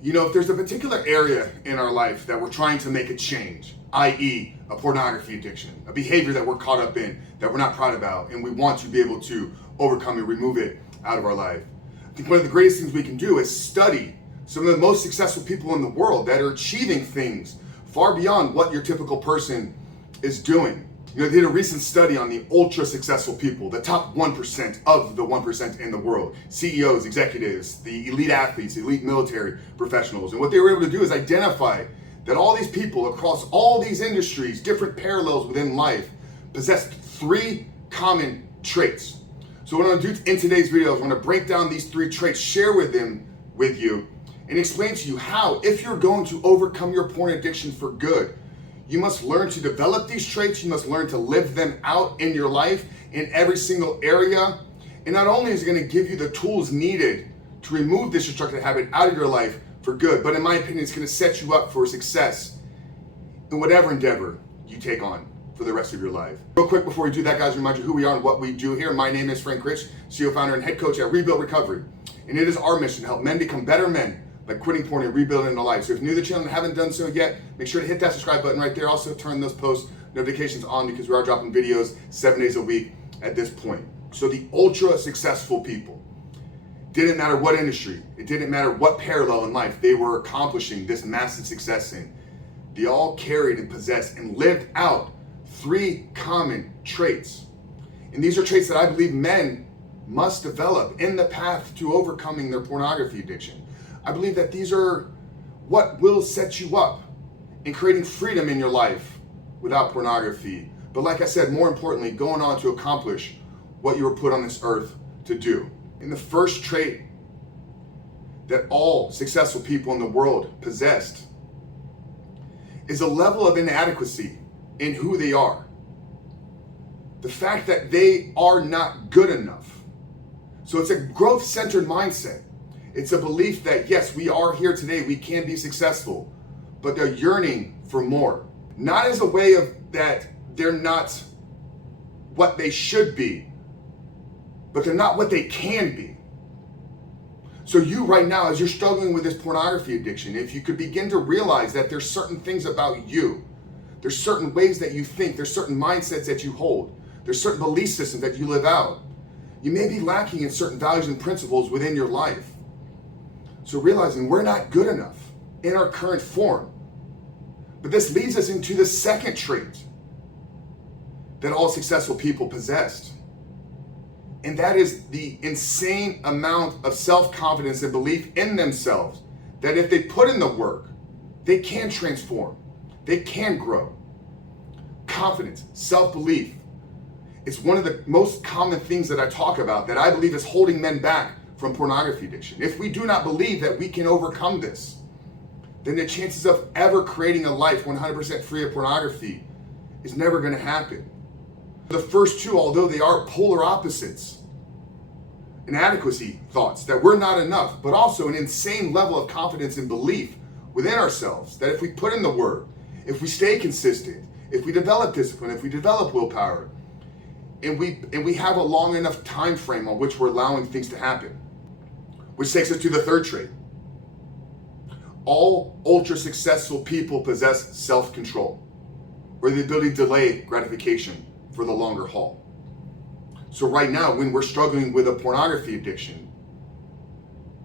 You know, if there's a particular area in our life that we're trying to make a change, i.e. a pornography addiction, a behavior that we're caught up in, that we're not proud about, and we want to be able to overcome and remove it out of our life, I think one of the greatest things we can do is study some of the most successful people in the world that are achieving things far beyond what your typical person is doing. You know, they did a recent study on the ultra successful people, the top 1% of the 1% in the world, CEOs, executives, the elite athletes, elite military professionals. And what they were able to do is identify that all these people across all these industries, different parallels within life, possessed 3 common traits. So what I'm gonna do in today's video is I'm gonna break down these 3 traits, share with you, and explain to you how, if you're going to overcome your porn addiction for good, you must learn to develop these traits. You must learn to live them out in your life in every single area. And not only is it going to give you the tools needed to remove this destructive habit out of your life for good, but in my opinion, it's going to set you up for success in whatever endeavor you take on for the rest of your life. Real quick before we do that, guys, remind you who we are and what we do here. My name is Frank Rich, CEO, founder, and head coach at Reboot Recovery. And it is our mission to help men become better men by quitting porn and rebuilding their life. So if you're new to the channel and haven't done so yet, make sure to hit that subscribe button right there. Also turn those post notifications on because we are dropping videos 7 days a week at this point. So the ultra successful people, didn't matter what industry, it didn't matter what parallel in life they were accomplishing this massive success in, they all carried and possessed and lived out 3 common traits. And these are traits that I believe men must develop in the path to overcoming their pornography addiction. I believe that these are what will set you up in creating freedom in your life without pornography. But like I said, more importantly, going on to accomplish what you were put on this earth to do. And the first trait that all successful people in the world possessed is a level of inadequacy in who they are. The fact that they are not good enough. So it's a growth-centered mindset. It's a belief that, yes, we are here today, we can be successful, but they're yearning for more. Not as a way of that they're not what they should be, but they're not what they can be. So you right now, as you're struggling with this pornography addiction, if you could begin to realize that there's certain things about you, there's certain ways that you think, there's certain mindsets that you hold, there's certain belief systems that you live out, you may be lacking in certain values and principles within your life. So realizing we're not good enough in our current form. But this leads us into the second trait that all successful people possessed. And that is the insane amount of self-confidence and belief in themselves that if they put in the work, they can transform, they can grow. Confidence, self-belief. It's one of the most common things that I talk about that I believe is holding men back from pornography addiction. If we do not believe that we can overcome this, then the chances of ever creating a life 100% free of pornography is never going to happen. The first 2, although they are polar opposites, inadequacy thoughts that we're not enough, but also an insane level of confidence and belief within ourselves that if we put in the work, if we stay consistent, if we develop discipline, if we develop willpower, and we have a long enough time frame on which we're allowing things to happen. Which takes us to the third trait. All ultra successful people possess self-control, or the ability to delay gratification for the longer haul. So right now, when we're struggling with a pornography addiction,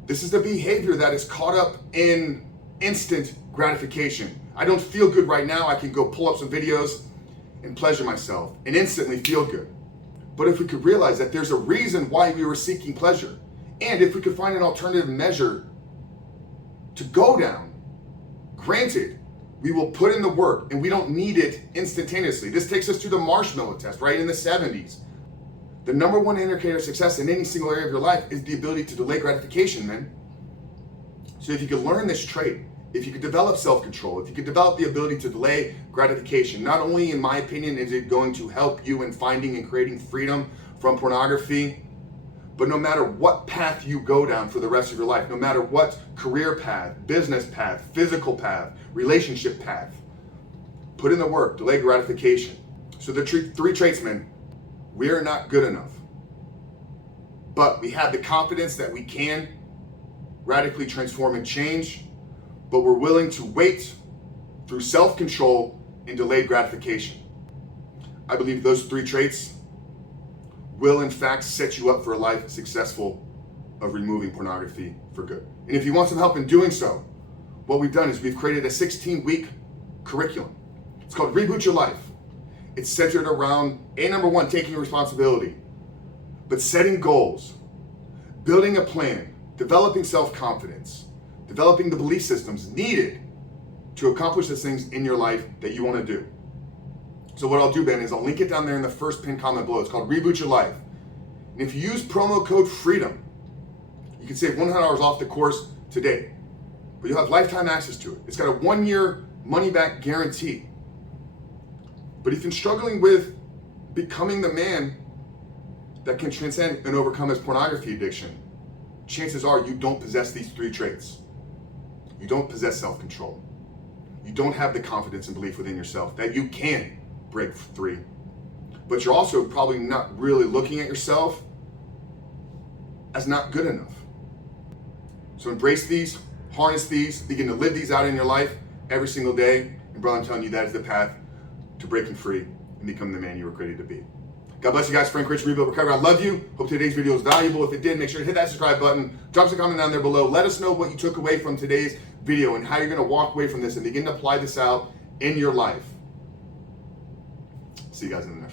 this is the behavior that is caught up in instant gratification. I don't feel good right now, I can go pull up some videos and pleasure myself and instantly feel good. But if we could realize that there's a reason why we were seeking pleasure, and if we could find an alternative measure to go down, granted, we will put in the work and we don't need it instantaneously. This takes us to the marshmallow test, right? In the 70s. The number 1 indicator of success in any single area of your life is the ability to delay gratification, man. So if you could learn this trait, if you could develop self-control, if you could develop the ability to delay gratification, not only, in my opinion, is it going to help you in finding and creating freedom from pornography, but no matter what path you go down for the rest of your life, no matter what career path, business path, physical path, relationship path, put in the work, delay gratification. So the 3 traits, men, we are not good enough, but we have the confidence that we can radically transform and change. but we're willing to wait through self-control and delayed gratification. I believe those 3 traits will in fact set you up for a life successful of removing pornography for good. And if you want some help in doing so, what we've done is we've created a 16-week curriculum. It's called Reboot Your Life. It's centered around number 1, taking responsibility, but setting goals, building a plan, developing self-confidence, developing the belief systems needed to accomplish the things in your life that you want to do. So what I'll do, Ben, is I'll link it down there in the first pinned comment below. It's called Reboot Your Life. And if you use promo code FREEDOM, you can save $100 off the course today. But you'll have lifetime access to it. It's got a 1-year money-back guarantee. But if you're struggling with becoming the man that can transcend and overcome his pornography addiction, chances are you don't possess these 3 traits. You don't possess self-control. You don't have the confidence and belief within yourself that you can break free. But you're also probably not really looking at yourself as not good enough. So embrace these, harness these, begin to live these out in your life every single day. And brother, I'm telling you, that is the path to breaking free and becoming the man you were created to be. God bless you guys. Frank Rich, Rebuild Recovery. I love you. Hope today's video was valuable. If it did, make sure to hit that subscribe button. Drop us a comment down there below. Let us know what you took away from today's video and how you're going to walk away from this and begin to apply this out in your life. See you guys in the next one.